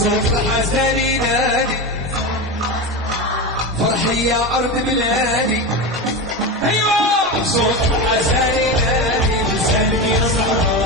صوت الحزن ينادي فرحي يا أرض بلادي. أيوة صوت الحزن ينادي بسلمي الصحراء